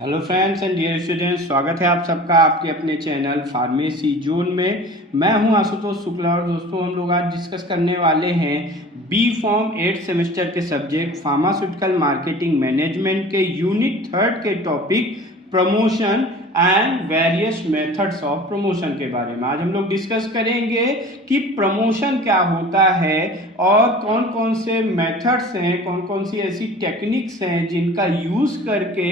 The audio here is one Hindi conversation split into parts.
Hello friends and dear students, स्वागत है आप सबका आपके अपने चैनल फार्मेसी जोन में। मैं हूं आशुतोष शुक्ला और दोस्तों हम लोग आज डिस्कस करने वाले हैं बी फॉर्म 8 सेमेस्टर के सब्जेक्ट फार्मास्यूटिकल मार्केटिंग मैनेजमेंट के यूनिट 3 के topic promotion and various methods of promotion के बारे में। आज हम लोग डिस्कस करेंगे कि प्रमोशन क्या होता है और कौन कौन से मेथड्स हैं, कौन कौन सी ऐसी टेक्निक्स हैं जिनका यूज करके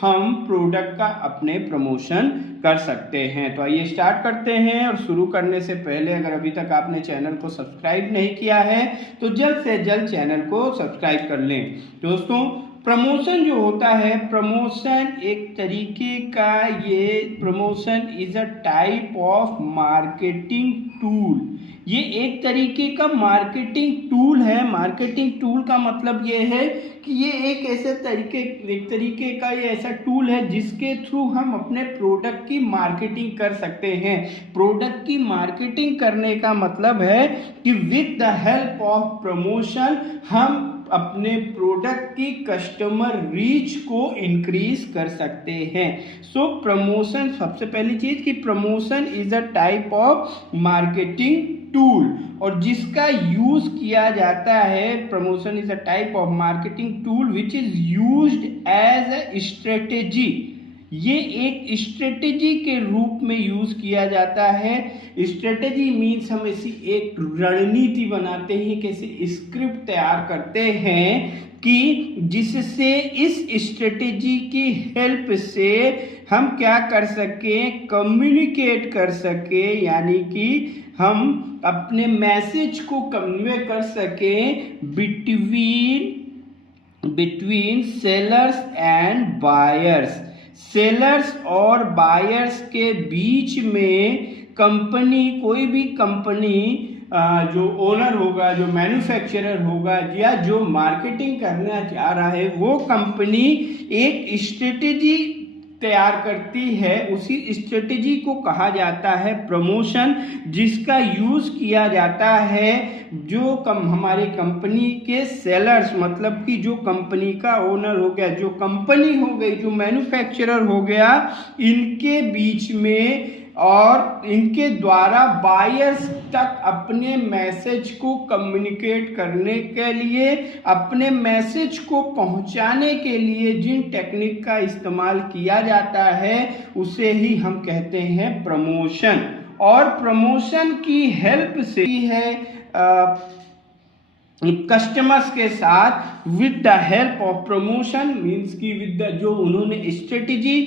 हम प्रोडक्ट का अपने प्रमोशन कर सकते हैं। तो आइए स्टार्ट करते हैं। और शुरू करने से पहले अगर अभी तक आपने चैनल को सब्सक्राइब नहीं किया है तो जल्द से जल्द चैनल को सब्सक्राइब कर लें। दोस्तों, प्रमोशन जो होता है, प्रमोशन एक तरीके का, ये promotion is a type of marketing tool. ये एक तरीके का मार्केटिंग टूल है। मार्केटिंग टूल का मतलब ये है कि ये एक तरीके का ये ऐसा टूल है जिसके थ्रू हम अपने प्रोडक्ट की मार्केटिंग कर सकते हैं। प्रोडक्ट की मार्केटिंग करने का मतलब है कि with the help of promotion हम अपने प्रोडक्ट की कस्टमर रीच को इंक्रीज कर सकते हैं। सो प्रमोशन, सबसे पहली चीज कि promotion is a type of marketing tool और जिसका यूज किया जाता है, promotion is a type of marketing tool which is used as a strategy. ये एक स्ट्रेटेजी के रूप में यूज किया जाता है। स्ट्रेटेजी मीन्स हम ऐसी एक रणनीति बनाते हैं, कैसे स्क्रिप्ट तैयार करते हैं कि जिससे इस स्ट्रेटेजी की हेल्प से हम क्या कर सकें, कम्युनिकेट कर सके, यानी कि हम अपने मैसेज को कन्वे कर सकें between sellers and buyers. Sellers और बायर्स के बीच में कंपनी, कोई भी कंपनी जो ओनर होगा, जो मैन्युफैक्चरर होगा या जो मार्केटिंग करना चाह रहा है, वो कंपनी एक स्ट्रेटेजी तैयार करती है। उसी स्ट्रेटेजी को कहा जाता है प्रमोशन, जिसका यूज किया जाता है जो हमारे कंपनी के सेलर्स, मतलब कि जो कंपनी का ओनर हो गया, जो कंपनी हो गई, जो मैन्युफैक्चरर हो गया, इनके बीच में और इनके द्वारा बायर्स तक अपने मैसेज को कम्युनिकेट करने के लिए, अपने मैसेज को पहुंचाने के लिए जिन टेक्निक का इस्तेमाल किया जाता है उसे ही हम कहते हैं प्रमोशन। और प्रमोशन की हेल्प से है कस्टमर्स के साथ with the help of promotion, means की विद द, जो उन्होंने स्ट्रेटेजी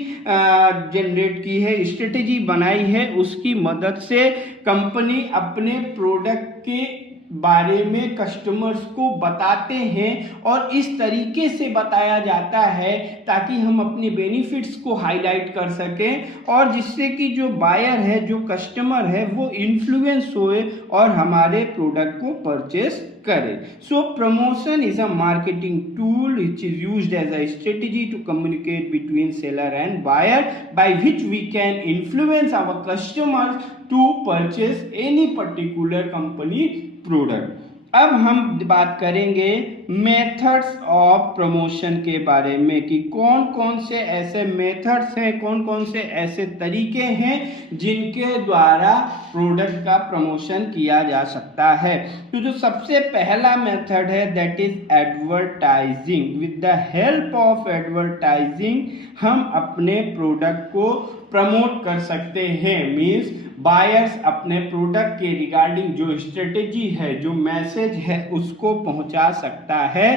जनरेट की है, स्ट्रेटेजी बनाई है, उसकी मदद से कंपनी अपने प्रोडक्ट के बारे में कस्टमर्स को बताते हैं। और इस तरीके से बताया जाता है ताकि हम अपने बेनिफिट्स को हाईलाइट कर सकें और जिससे कि जो बायर है, जो कस्टमर है, वो इन्फ्लुएंस होए और हमारे प्रोडक्ट को परचेस करे। So promotion is a marketing tool which is used as a strategy to communicate between seller and buyer by which we can influence our customers to purchase any particular company product। अब हम बात करेंगे मेथड्स ऑफ प्रमोशन के बारे में कि कौन कौन से ऐसे मेथड्स हैं, कौन कौन से ऐसे तरीके हैं जिनके द्वारा प्रोडक्ट का प्रमोशन किया जा सकता है। तो जो सबसे पहला मेथड है that is advertising. With the help of advertising हम अपने प्रोडक्ट को प्रमोट कर सकते हैं। मीन्स बायर्स अपने प्रोडक्ट के रिगार्डिंग जो स्ट्रेटेजी है, जो मैसेज है, उसको पहुंचा सकता है,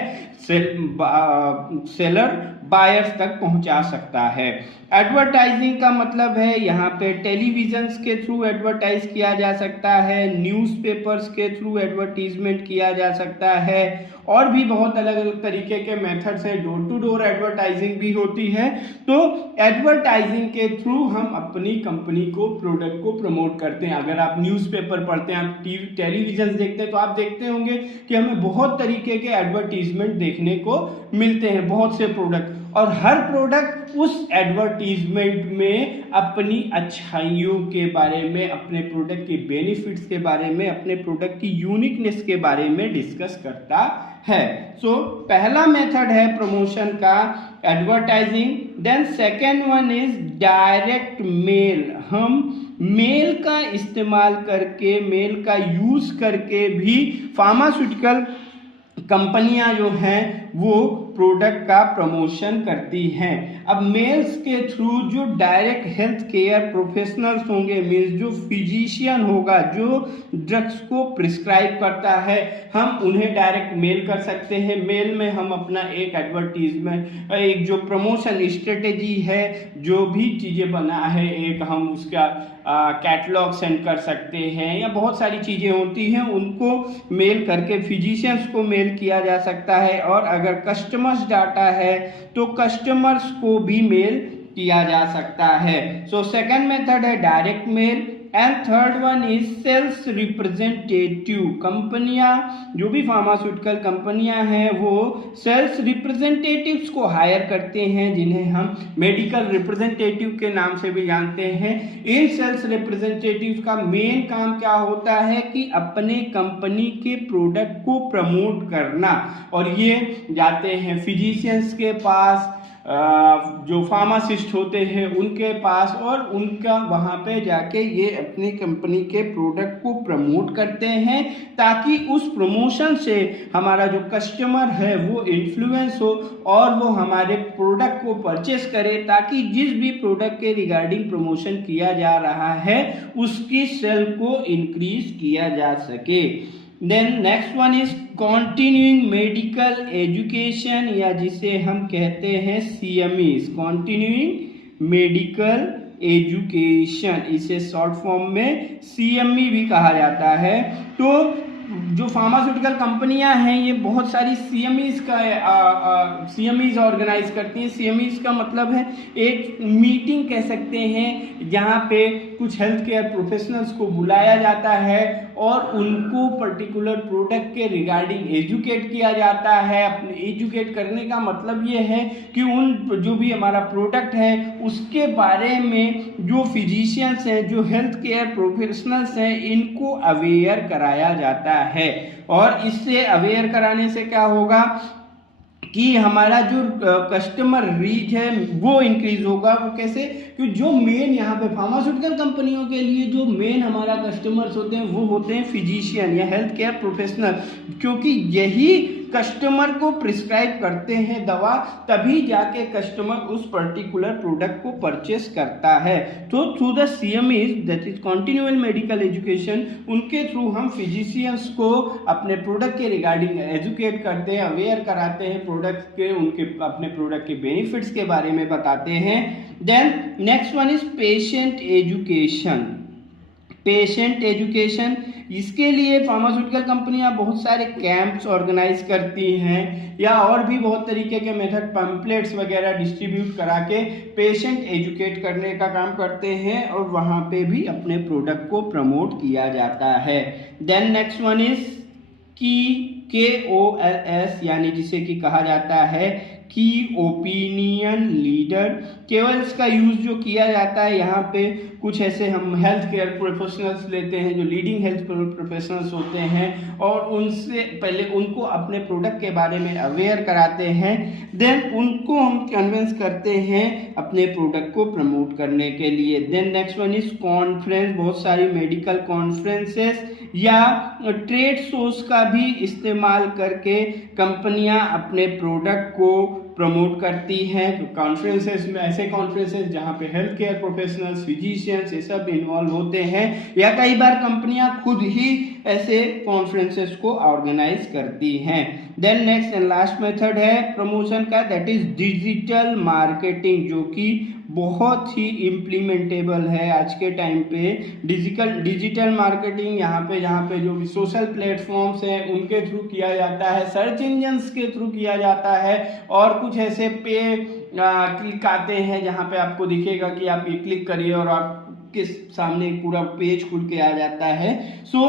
सेलर बायर्स तक पहुंचा सकता है। एडवर्टाइजिंग का मतलब है यहाँ पे टेलीविजन्स के थ्रू एडवर्टाइज किया जा सकता है, न्यूज़पेपर्स के थ्रू एडवर्टीजमेंट किया जा सकता है और भी बहुत अलग अलग तरीके के मेथड्स हैं। डोर टू डोर एडवर्टाइजिंग भी होती है। तो एडवर्टाइजिंग के थ्रू हम अपनी कंपनी को, प्रोडक्ट को प्रमोट करते हैं। अगर आप न्यूज़पेपर पढ़ते हैं, आप टेलीविजन देखते हैं, तो आप देखते होंगे कि हमें बहुत तरीके के एडवर्टीजमेंट देखने को मिलते हैं, बहुत से प्रोडक्ट, और हर प्रोडक्ट उस एडवर्टीजमेंट में अपनी अच्छाइयों के बारे में, अपने प्रोडक्ट के बेनिफिट्स के बारे में, अपने प्रोडक्ट की यूनिकनेस के बारे में डिस्कस करता है। सो पहला मेथड है प्रमोशन का advertising. Then second one is direct mail. हम मेल का इस्तेमाल करके, मेल का यूज करके भी फार्मास्यूटिकल कंपनियां जो हैं वो प्रोडक्ट का प्रमोशन करती हैं। अब मेल्स के थ्रू जो डायरेक्ट हेल्थ केयर प्रोफेशनल्स होंगे, मीन्स जो फिजिशियन होगा, जो ड्रग्स को प्रिस्क्राइब करता है, हम उन्हें डायरेक्ट मेल कर सकते हैं। मेल में हम अपना एक एडवर्टीजमेंट, एक जो प्रमोशन स्ट्रेटेजी है, जो भी चीज़ें बना है, एक हम उसका कैटलॉग सेंड कर सकते हैं, या बहुत सारी चीज़ें होती हैं उनको मेल करके फिजिशियंस को मेल किया जा सकता है। और अगर कस्टमर्स डाटा है तो कस्टमर्स को भी मेल किया जा सकता है। सो सेकंड मेथड है direct mail. And third one is sales representative. कंपनियां, जो भी फार्मास्यूटिकल कंपनियां हैं, वो सेल्स रिप्रेजेंटेटिव्स को हायर करते हैं, जिन्हें हम मेडिकल रिप्रेजेंटेटिव के नाम से भी जानते हैं। इन सेल्स रिप्रेजेंटेटिव का मेन काम क्या होता है कि अपने कंपनी के प्रोडक्ट को प्रमोट करना, और ये जाते हैं फिजिशियंस के पास, जो फार्मासिस्ट होते हैं उनके पास, और उनका वहाँ पे जाके ये अपनी कंपनी के प्रोडक्ट को प्रमोट करते हैं, ताकि उस प्रमोशन से हमारा जो कस्टमर है वो इन्फ्लुएंस हो और वो हमारे प्रोडक्ट को परचेस करे, ताकि जिस भी प्रोडक्ट के रिगार्डिंग प्रमोशन किया जा रहा है उसकी सेल को इंक्रीज किया जा सके। Then next one is continuing medical education, या जिसे हम कहते हैं CMEs, कॉन्टिन्यूइंग मेडिकल एजुकेशन, इसे शॉर्ट फॉर्म में CME भी कहा जाता है। तो जो फार्मास्यूटिकल कंपनियां हैं ये बहुत सारी CMEs ऑर्गेनाइज करती हैं। CMEs का मतलब है एक मीटिंग कह सकते हैं, जहां पे कुछ हेल्थ केयर प्रोफेशनल्स को बुलाया जाता है और उनको पर्टिकुलर प्रोडक्ट के रिगार्डिंग एजुकेट किया जाता है। अपने एजुकेट करने का मतलब ये है कि उन जो भी हमारा प्रोडक्ट है उसके बारे में जो फिजिशियंस हैं, जो हेल्थ केयर प्रोफेशनल्स हैं, इनको अवेयर कराया जाता है। और इससे अवेयर कराने से क्या होगा कि हमारा जो कस्टमर रीच है वो इंक्रीज होगा। वो कैसे? कि जो मेन यहाँ पे फार्मास्यूटिकल कंपनियों के लिए जो मेन हमारा कस्टमर्स होते हैं वो होते हैं फिजिशियन या हेल्थ केयर प्रोफेशनल, क्योंकि यही कस्टमर को प्रिस्क्राइब करते हैं दवा, तभी जाके कस्टमर उस पर्टिकुलर प्रोडक्ट को परचेस करता है। तो through the CMEs, that is continual medical education, उनके थ्रू हम फिजिशियंस को अपने प्रोडक्ट के रिगार्डिंग एजुकेट करते हैं, अवेयर कराते हैं प्रोडक्ट के, उनके अपने प्रोडक्ट के बेनिफिट्स के बारे में बताते हैं। Then next one is patient education. Patient education, इसके लिए फार्मास्यूटिकल कंपनियां बहुत सारे कैंप्स ऑर्गेनाइज करती हैं, या और भी बहुत तरीके के मेथड, पैम्पलेट्स वगैरह डिस्ट्रीब्यूट करा के पेशेंट एजुकेट करने का काम करते हैं, और वहाँ पे भी अपने प्रोडक्ट को प्रमोट किया जाता है। Then next one is KOLS, यानी जिसे कि कहा जाता है की ओपिनियन लीडर। केवल इसका यूज जो किया जाता है यहाँ पे, कुछ ऐसे हम हेल्थ केयर प्रोफेशनल्स लेते हैं जो लीडिंग हेल्थ प्रोफेशनल्स होते हैं, और उनसे पहले उनको अपने प्रोडक्ट के बारे में अवेयर कराते हैं, देन उनको हम कन्विंस करते हैं अपने प्रोडक्ट को प्रमोट करने के लिए। Then next one is conference. बहुत सारी मेडिकल कॉन्फ्रेंसेस या ट्रेड शोज का भी इस्तेमाल करके कंपनियां अपने प्रोडक्ट को प्रमोट करती हैं। कॉन्फ्रेंसेस में, ऐसे कॉन्फ्रेंसेस जहां पे हेल्थ केयर प्रोफेशनल्स, फिजिशियंस, ये सब इन्वॉल्व होते हैं, या कई बार कंपनियां खुद ही ऐसे कॉन्फ्रेंसेस को ऑर्गेनाइज करती हैं। Then next and last method है प्रमोशन का, दैट इज डिजिटल मार्केटिंग, जो कि बहुत ही इम्प्लीमेंटेबल है आज के टाइम पे। डिजिटल मार्केटिंग यहाँ पे जहाँ पे जो भी सोशल प्लेटफॉर्म्स हैं उनके थ्रू किया जाता है, सर्च इंजन्स के थ्रू किया जाता है, और कुछ ऐसे पे क्लिक आते हैं जहाँ पे आपको दिखेगा कि आप ये क्लिक करिए और आप के सामने पूरा पेज खुल के आ जाता है। सो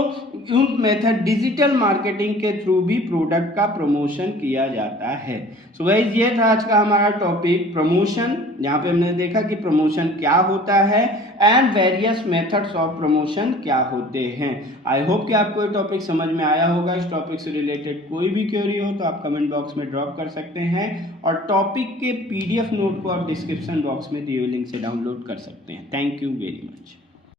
मेथड डिजिटल मार्केटिंग के थ्रू भी प्रोडक्ट का प्रमोशन किया जाता है। सो गाइस ये था आज का हमारा टॉपिक प्रमोशन, जहाँ पे हमने देखा कि प्रमोशन क्या होता है and various methods of promotion क्या होते हैं। आई होप कि आपको ये टॉपिक समझ में आया होगा। इस टॉपिक से रिलेटेड कोई भी क्वेरी हो तो आप कमेंट बॉक्स में ड्रॉप कर सकते हैं और टॉपिक के PDF नोट को आप डिस्क्रिप्शन बॉक्स में दिए हुए लिंक से डाउनलोड कर सकते हैं। Thank you very much.